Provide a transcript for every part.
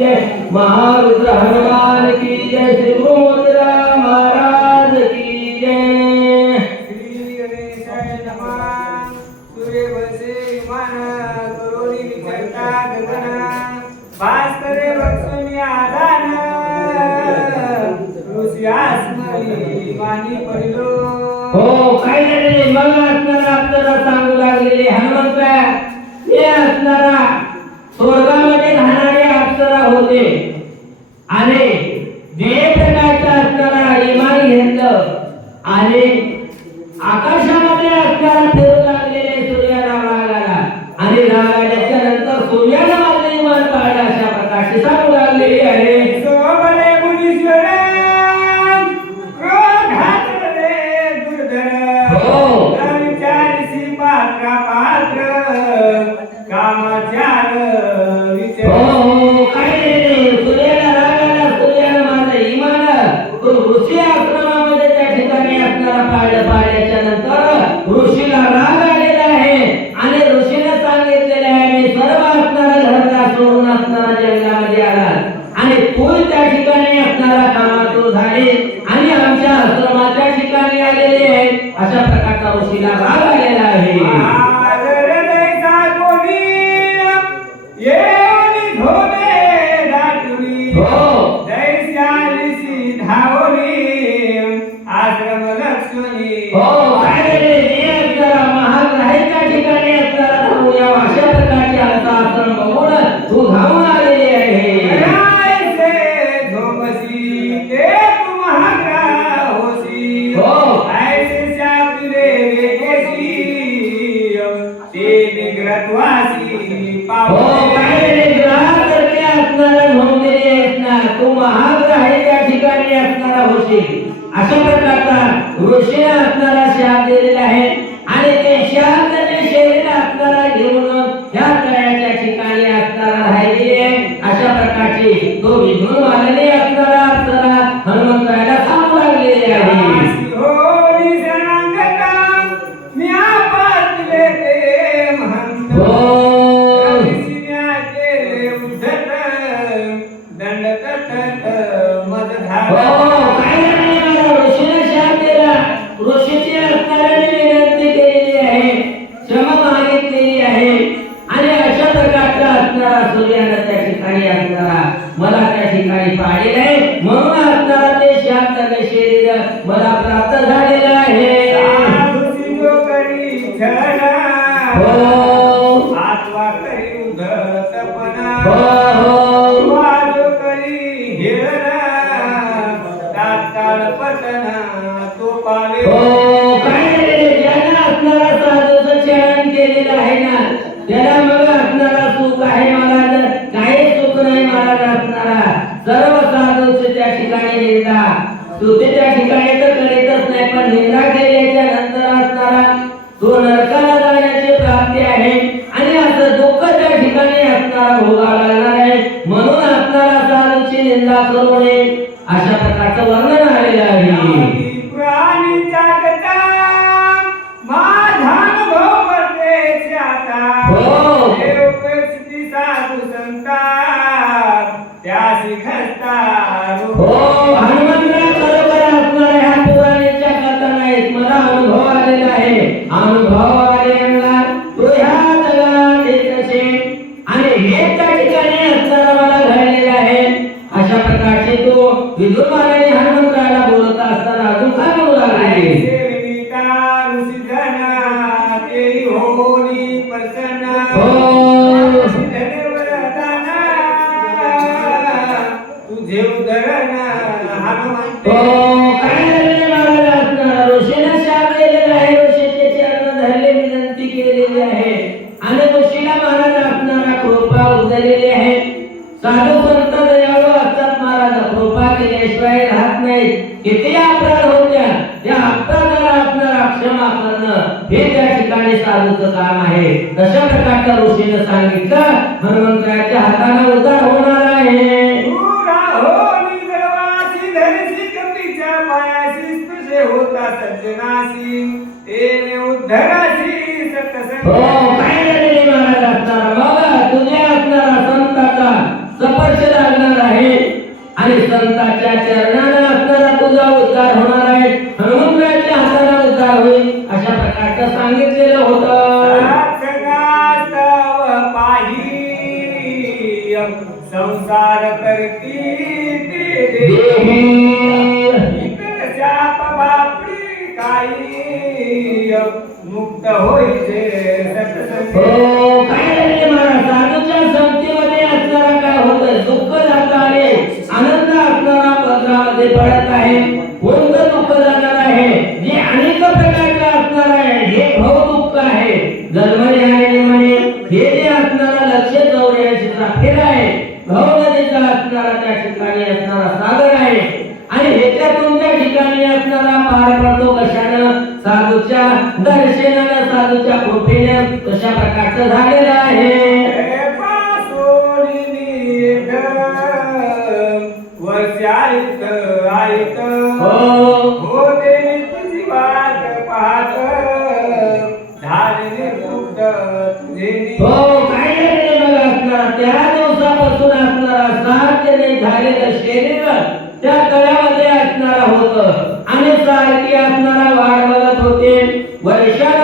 जय महारुद्र हनुमान की जय श्री मोदरा महाराज की जय। श्री गणेशाय नमः सूर्यवंशे विमान करोनी विचरता गगन भास्करे लक्ष्मी आदान ऋषियास्मरी वाणी हो काय मग असणारा आपल्याला सांगू लागलेले हनुमंत हे असणारा होते. आणि देव प्रकारचा असणारा घेतलं. आणि आकाशामध्ये असणारा फिरू लागलेले सूर्याला आणि रागाल्याच्या नंतर सूर्याला मारले इमान पाळलं अशा प्रकारचे सांगू लागलेले आहे. हो. पात्र कामाचार हो विचार हो. सूर्याला सूर्याला इमान. तो ऋषी आश्रमामध्ये त्या ठिकाणी असणारा पाळलं पाळल्याच्या नंतर ऋषीला राग आलेला आहे. आणि ऋषीने सांगितलेलं आहे मी सर्व असणारा घरला सोडून असणारा जंगलामध्ये आला. आणि तू त्या ठिकाणी असणारा कामातून झाले. आणि आमच्या आश्रमाच्या ठिकाणी आलेले आहे अशा प्रकारचा ऋषीला राग आलेला ते निग्रत्वासी हो काय रे, ग्रहासारखे असणारा धोंगेरी असणार तू महाग आहे त्या ठिकाणी असणारा होशील. अशा प्रकारचा ऋषी असणारा शाप दिलेला आहे. आणि ते शाप त्याने शरीर असणारा घेऊन ह्या तळ्याच्या ठिकाणी असणारा राहिलेले अशा प्रकारची तो विधून मानले मला प्राप्त झालेलं आहे. साधुसी जो असणारा भोगावा लागणार आहे. म्हणून असणारा साधूची निंदा करू नये. अशा प्रकारचं वर्णन आलेलं आहे. हो. हो. हनुमंतराव बरोबर असणार ह्या पुराणीच्या कथा नाहीत. मला अनुभव आलेला आहे. प्रकारचे तो विदुर ऋषीने सांगितलं हनुमंतराच्या हाताला उदार होणार आहे. हो हो सतसंग काय झालेले महाराज असणार बघा तुझ्या असणारा संताचा स्पर्श लागला आणि संतांच्या चरणाला असणारा तुझा उद्धार होणार आहे. हाताला उद्धार होईल अशा प्रकारचं सांगितलेलं काही मुक्त होईचे हो काय साधूच्या संगतीमध्ये असणारा काय होतं दुःख जात आहे आनंद असणारा पत्रामध्ये पडत आहे. कोणतं दुःख जाणार आहे? जे अनेक प्रकारचं असणार आहे हे भव दुःख आहे. जन्मने आणि निर्मणे हे जे असणारा लक्ष चौऱ्याऐंशीचा या आहे भव नदीचा असणारा त्या ठिकाणी पाहत झाले कशा प्रकारचं झालेलं आहे? हो. हो, असणारा? दिवसापासून असणारा झालेलं शरीर त्या तळ्यामध्ये असणारा होत. आणि सारखी असणारा वाढ बघत होते. वर्षानुवर्षे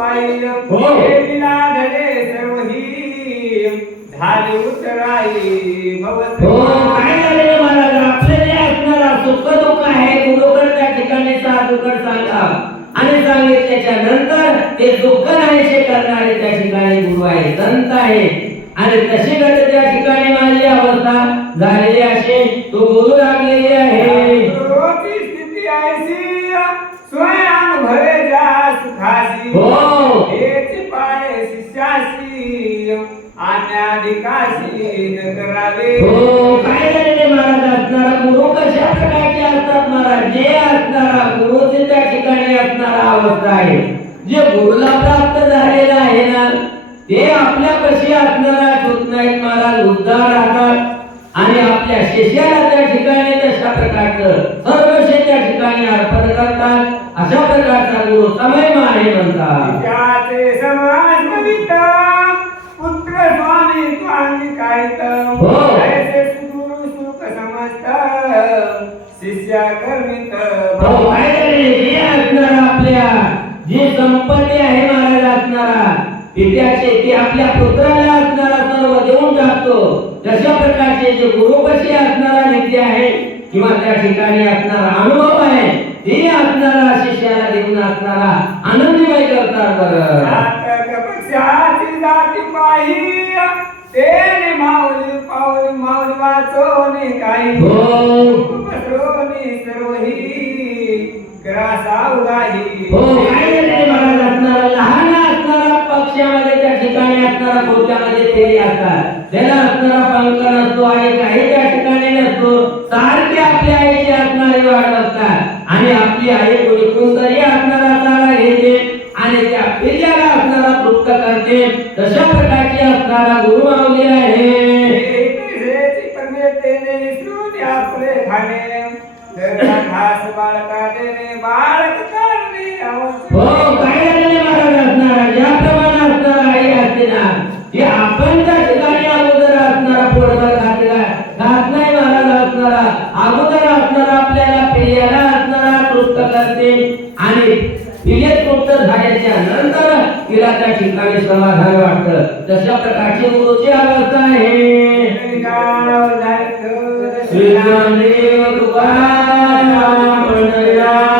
पाहिय हो. विना धरे सर्व ही झाले उतराई भवत काय झाले महाराज आपले जे असणारा सुख दुःख आहे. गुरुकर त्या ठिकाणी साधूकर सांगा. आणि सांगितल्याच्या नंतर ते दुःख नाहीसे करणारे त्या ठिकाणी गुरु आहे संत आहे. आणि तशी गत त्या ठिकाणी माझी अवस्था झालेली असे तो गुरु लागलेली आहे. हो काय झालेले महाराज? असणारा गुरु कशा प्रकारचे असतात महाराज? जे असणारा गुरुचे त्या ठिकाणी असणारा अवस्था आहे. जे गुरुला प्राप्त झालेला आहे ना ते आपल्या कशी असणारा होत नाहीत महाराज उद्धार राहतात. आणि आपल्या शिष्याला त्या ठिकाणी तशा प्रकारचं सर्वशे त्या ठिकाणी अर्पण करतात. अशा प्रकारचा गुरु समय आहे म्हणतात. स्वांगिकारित हो. ऐसे सुगुरु सुख समस्त शिष्या कर्मित हो, आपल्या जी संपत्ती आहे महाराज असणारा पित्याचे ती आपल्या पुत्राला असणारा सर्व देऊन टाकतो. तशा प्रकारचे जे गुरु कशी असणारा नित्य आहे किंवा त्या ठिकाणी असणारा अनुभव आहे ते असणारा शिष्याला देऊन असणारा आनंदीमय करतात बरं जाती पाही. काही हो. सर्व ही ग्रासा उगाही हो काय झाले महाराज असणारा? लहान असणारा पक्षामध्ये त्या ठिकाणी असणारा कोट्यामध्ये फेरी असतात. त्याला असणारा पंख नसतो आणि काही त्या ठिकाणी नसतो सारखे आपल्या आईची असणारी वाट बघतात आणि आपली आई कोणी सुंदरी बाळका देणे बाळक करणे हो काय झालेले महाराज असणार ज्याप्रमाणे असणार आई असते ना की आपण त्या ठिकाणी अगोदर असणारा पोळभर घातला घात नाही महाराज असणारा. अगोदर असणारा आपल्याला पिल्याला असणारा तृप्त करते आणि पिले तृप्त झाल्याच्यानंतर तिला त्या ठिकाणी समाधान वाटतं. तशा प्रकारची गुरुची अवस्था आहे. श्री रामदेव तुकाराम Hallelujah.